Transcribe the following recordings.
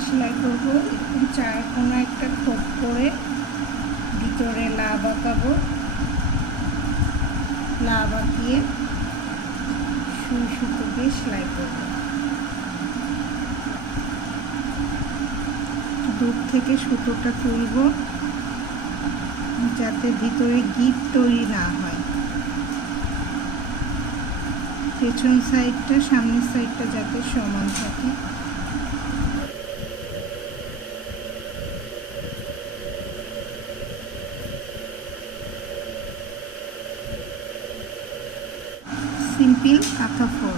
সেলাই করব চার কোনা একটা খোপ করে ভিতরে লাভ আঁকাবো লাভ আঁকিয়ে সুই সুতো দিয়ে সেলাই করব। দূর থেকে সুতোটা তুলব, যাতে ভিতরে গিট তৈরি না হয়। পেছন সাইডটা সামনের সাইডটা যাতে সমান থাকে। সিম্পল কাঁথা ফোর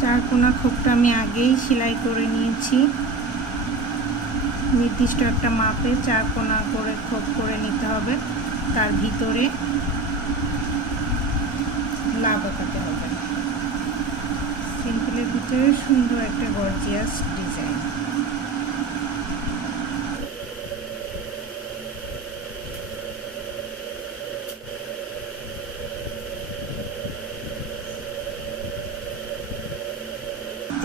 চার কোনা খোপটা আমি আগেই সেলাই করে নিয়েছি। নির্দিষ্ট একটা মাপে চার কোনা করে খোপ করে নিতে হবে। তার ভিতরে আঁকাতে হবে। সিম্পলের ভিতরে সুন্দর একটা গর্জিয়াস ডিজাইন।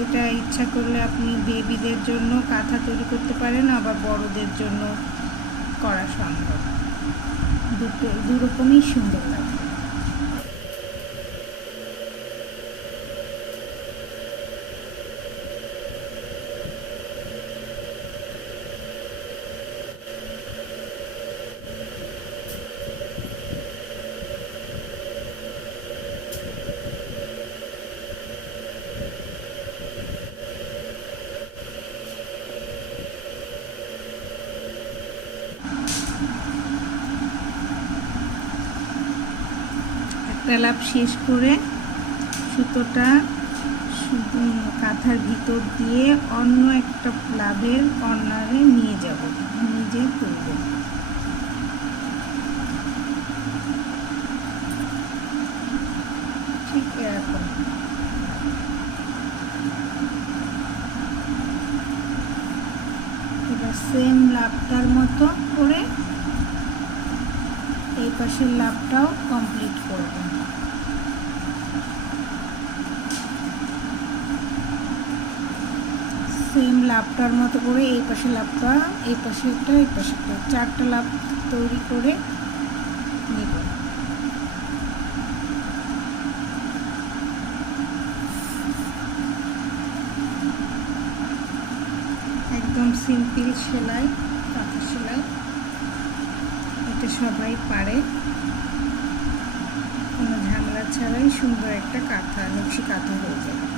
এটা ইচ্ছা করলে আপনি বেবিদের জন্য কাঁথা তৈরি করতে পারেন, আবার বড়দের জন্য করা সম্ভব। দুটো দুরকমই সুন্দর লাগবে একটা লাভ শেষ করে সুতোটা কাঁথার ভিতর দিয়ে অন্য একটা লাভের কর্নারে নিয়ে যাব। নিজে তুলব ঠিক এরকম। সেম লাভটার মতো করে এই পাশের লাভটাও কমপ্লিট করব। সেম লাভটার মতো করে এই পাশে লাভটা এই পাশে একটা, এই পাশেরটা চারটা লাভ তৈরি করে নেব। একদম সিম্পল সেলাই কাঁথা সেলাই। এটা সবাই পারে। কোনো ঝামেলা ছাড়াই সুন্দর একটা কাঁথা, নকশি কাঁথা হয়ে যাবে।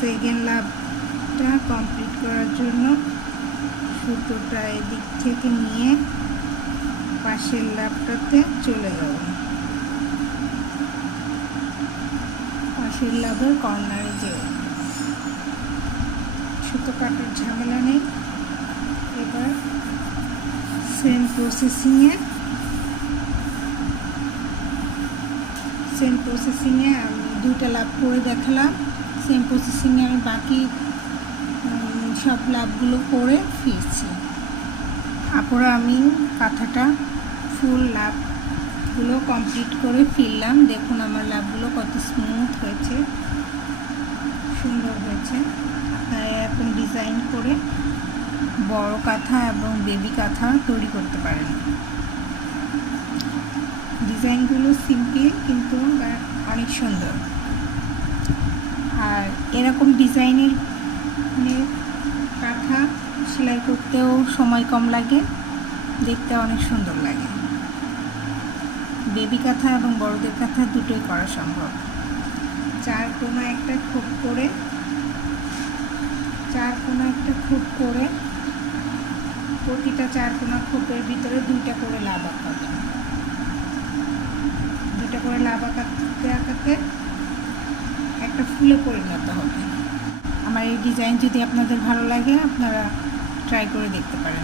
সেকেন্ড লাভটা কমপ্লিট করার জন্য সুতোটা এদিক থেকে নিয়ে পাশের লাভটাতে চলে যাব। পাশের লাভের কর্নারে যেও। সুতো কাটার ঝামেলা নেই। এবার সেম প্রসেসিংয়ে সেম প্রসেসিংয়ে আমি দুইটা লাভ করে দেখালাম। সেম প্রসেসিংয়ে আমি বাকি সব লাভগুলো করে ফিরছি। তারপরে আমি কাঁথাটা ফুল লাভগুলো কমপ্লিট করে ফিরলাম। দেখুন আমার লাভগুলো কত স্মুথ হয়েছে, সুন্দর হয়েছে। এরকম ডিজাইন করে বড় কাঁথা এবং বেবি কাঁথা তৈরি করতে পারেন। ডিজাইনগুলো সিম্পল কিন্তু অনেক সুন্দর। আর এরকম ডিজাইনের মানে কাঁথা সেলাই করতেও সময় কম লাগে, দেখতে অনেক সুন্দর লাগে। বেবি কাঁথা এবং বড়দের কাঁথা দুটোই করা সম্ভব। চার কোনা একটা খোপ করে, চার কোনা একটা খোপ করে, প্রতিটা চার কোনা খোপের ভিতরে দুইটা করে লাভ আঁকাবেন দুইটা করে লাভ আঁকাতে আঁকাতে একটা ফুলে পরিণত হবে। আমার এই ডিজাইন যদি আপনাদের ভালো লাগে, আপনারা ট্রাই করে দেখতে পারেন।